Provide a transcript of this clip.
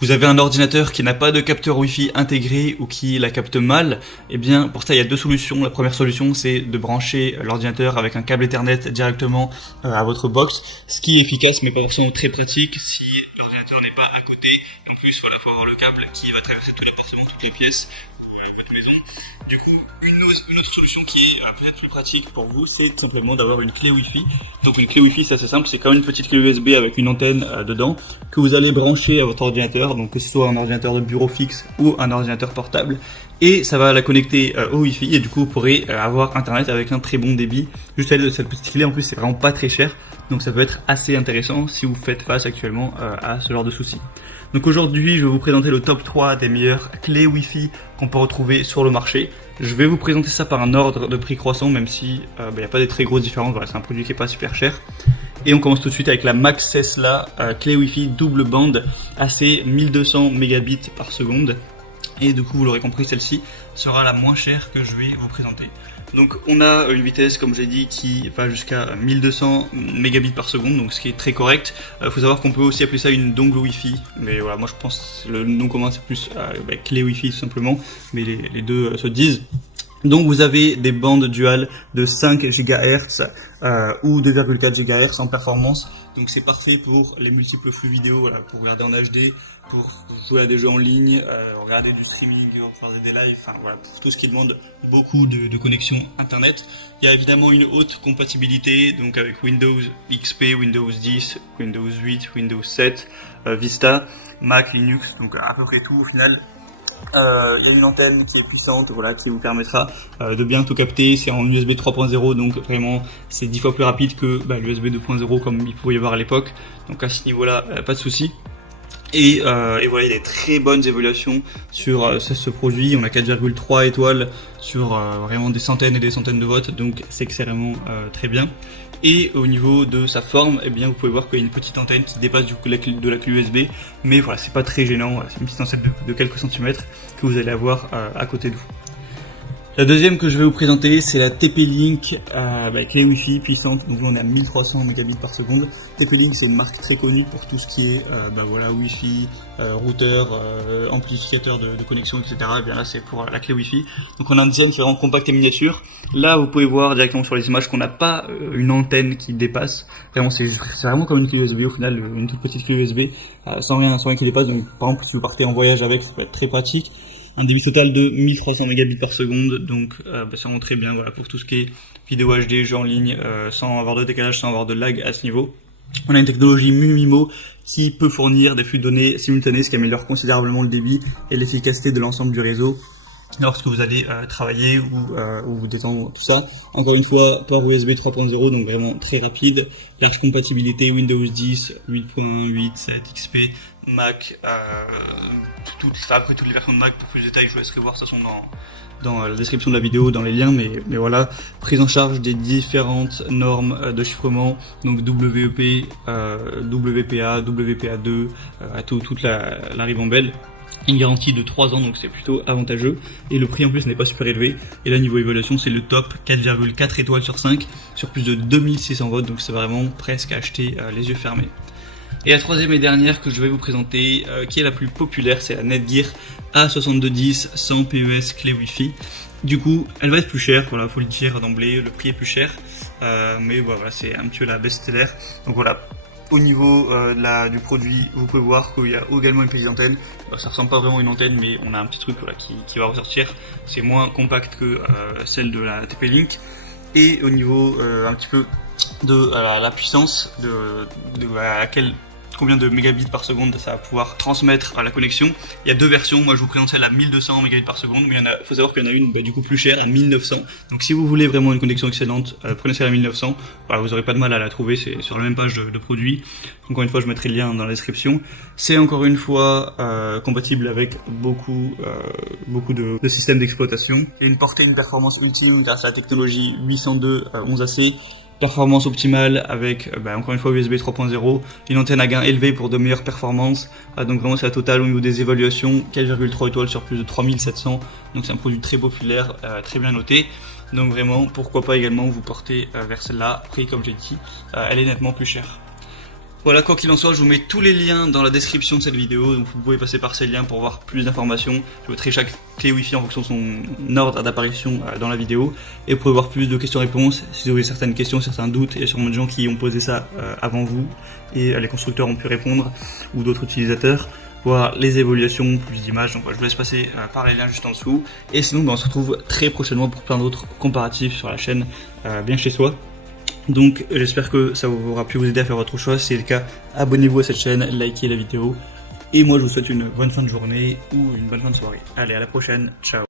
Vous avez un ordinateur qui n'a pas de capteur Wi-Fi intégré ou qui la capte mal, eh bien pour ça il y a deux solutions. La première solution c'est de brancher l'ordinateur avec un câble Ethernet directement à votre box, ce qui est efficace mais pas forcément très pratique si l'ordinateur n'est pas à côté. Et en plus il faut avoir le câble qui va traverser tous les appartements, toutes les pièces de votre maison. Du coup, une autre solution qui est peut-être plus pratique pour vous, c'est tout simplement d'avoir une clé Wi-Fi. Donc une clé Wi-Fi, c'est assez simple, c'est comme une petite clé USB avec une antenne dedans que vous allez brancher à votre ordinateur, donc que ce soit un ordinateur de bureau fixe ou un ordinateur portable, et ça va la connecter au Wi-Fi et du coup vous pourrez avoir internet avec un très bon débit. Juste avec cette petite clé, en plus c'est vraiment pas très cher, donc ça peut être assez intéressant si vous faites face actuellement à ce genre de soucis. Donc aujourd'hui, je vais vous présenter le top 3 des meilleures clés Wi-Fi qu'on peut retrouver sur le marché. Je vais vous présenter ça par un ordre de prix croissant, même si y a pas des très grosses différences. Voilà, c'est un produit qui est pas super cher. Et on commence tout de suite avec la Max Tesla clé Wi-Fi double bande AC 1200 mégabits par seconde. Et du coup, vous l'aurez compris, celle-ci sera la moins chère que je vais vous présenter. Donc on a une vitesse, comme j'ai dit, qui va jusqu'à 1200 mégabits par seconde, donc ce qui est très correct. Faut savoir qu'on peut aussi appeler ça une dongle Wi-Fi, mais voilà, moi je pense que le nom commun c'est plus clé Wi-Fi tout simplement, mais les deux se disent. Donc vous avez des bandes duales de 5 GHz ou 2,4 GHz en performance. Donc c'est parfait pour les multiples flux vidéo, voilà, pour regarder en HD, pour jouer à des jeux en ligne, regarder du streaming, regarder des lives, enfin voilà, pour tout ce qui demande beaucoup de connexion internet. Il y a évidemment une haute compatibilité, donc avec Windows XP, Windows 10, Windows 8, Windows 7, Vista, Mac, Linux, donc à peu près tout au final. Il y a une antenne qui est puissante, voilà, qui vous permettra de bien tout capter. C'est en USB 3.0, donc vraiment c'est 10 fois plus rapide que l'USB 2.0 comme il pouvait y avoir à l'époque. Donc à ce niveau-là, pas de souci. Et voilà, il y a des très bonnes évaluations sur ce produit. On a 4,3 étoiles sur vraiment des centaines et des centaines de votes, donc c'est que c'est vraiment très bien. Et au niveau de sa forme, eh bien vous pouvez voir qu'il y a une petite antenne qui dépasse du coup de la clé USB, mais voilà, c'est pas très gênant, c'est une petite antenne de quelques centimètres que vous allez avoir à côté de vous. La deuxième que je vais vous présenter, c'est la TP-Link clé Wi-Fi puissante. Donc là, on est à 1300 mégabits par seconde. TP-Link, c'est une marque très connue pour tout ce qui est Wi-Fi, routeur, amplificateur de connexion, etc. Et bien là, c'est pour la clé Wi-Fi. Donc on a un design qui est vraiment compact et miniature. Là, vous pouvez voir directement sur les images qu'on n'a pas une antenne qui dépasse. Vraiment, c'est vraiment comme une clé USB au final, une toute petite clé USB sans rien qui dépasse. Donc par exemple, si vous partez en voyage avec, ça peut être très pratique. Un débit total de 1300 mégabits par seconde, donc c'est vraiment très bien, voilà, pour tout ce qui est vidéo HD, jeux en ligne, sans avoir de décalage, sans avoir de lag à ce niveau. On a une technologie MU-MIMO qui peut fournir des flux de données simultanés, ce qui améliore considérablement le débit et l'efficacité de l'ensemble du réseau lorsque vous allez travailler ou vous détendre, tout ça. Encore une fois, port USB 3.0, donc vraiment très rapide, large compatibilité Windows 10, 8.1, 8, 7, XP, Mac, après toutes les versions de Mac. Pour plus de détails, je vous laisserai voir de toute façon dans la description de la vidéo, dans les liens, mais voilà, prise en charge des différentes normes de chiffrement, donc WEP, WPA, WPA2, toute la ribambelle. Une garantie de 3 ans, donc c'est plutôt avantageux, et le prix en plus n'est pas super élevé. Et là niveau évaluation, c'est le top, 4,4 étoiles sur 5 sur plus de 2600 votes, donc c'est vraiment presque à acheter les yeux fermés. Et la troisième et dernière que je vais vous présenter, qui est la plus populaire, c'est la Netgear A6210 sans PES clé Wi-Fi. Du coup, elle va être plus chère, voilà, faut le dire d'emblée, le prix est plus cher, mais voilà, c'est un petit peu la best-seller. Donc voilà. Au niveau du produit, vous pouvez voir qu'il y a également une petite antenne. Ça ressemble pas vraiment à une antenne, mais on a un petit truc voilà, qui va ressortir. C'est moins compact que celle de la TP-Link. Et au niveau un petit peu de la puissance, combien de mégabits par seconde ça va pouvoir transmettre à la connexion. Il y a deux versions, moi je vous présente celle à 1200 mégabits par seconde, mais il faut savoir qu'il y en a une du coup plus chère à 1900. Donc si vous voulez vraiment une connexion excellente, prenez celle à 1900, voilà, vous n'aurez pas de mal à la trouver, c'est sur la même page de produit. Encore une fois, je mettrai le lien dans la description. C'est encore une fois compatible avec beaucoup de systèmes d'exploitation. Il y a une portée, une performance ultime grâce à la technologie 802.11ac. Performance optimale avec encore une fois USB 3.0, une antenne à gain élevé pour de meilleures performances, donc vraiment c'est la totale au niveau des évaluations, 4,3 étoiles sur plus de 3700, donc c'est un produit très populaire, très bien noté, donc vraiment pourquoi pas également vous porter vers celle-là. Après comme j'ai dit, elle est nettement plus chère. Voilà, quoi qu'il en soit, je vous mets tous les liens dans la description de cette vidéo, donc vous pouvez passer par ces liens pour voir plus d'informations. Je mettrai chaque clé Wi-Fi en fonction de son ordre d'apparition dans la vidéo, et vous pouvez voir plus de questions-réponses si vous avez certaines questions, certains doutes. Il y a sûrement des gens qui ont posé ça avant vous, et les constructeurs ont pu répondre, ou d'autres utilisateurs, voir les évaluations, plus d'images. Donc je vous laisse passer par les liens juste en dessous, et sinon on se retrouve très prochainement pour plein d'autres comparatifs sur la chaîne, bien chez soi. Donc j'espère que ça aura pu vous aider à faire votre choix. Si c'est le cas, abonnez-vous à cette chaîne, likez la vidéo. Et moi je vous souhaite une bonne fin de journée ou une bonne fin de soirée. Allez, à la prochaine, ciao.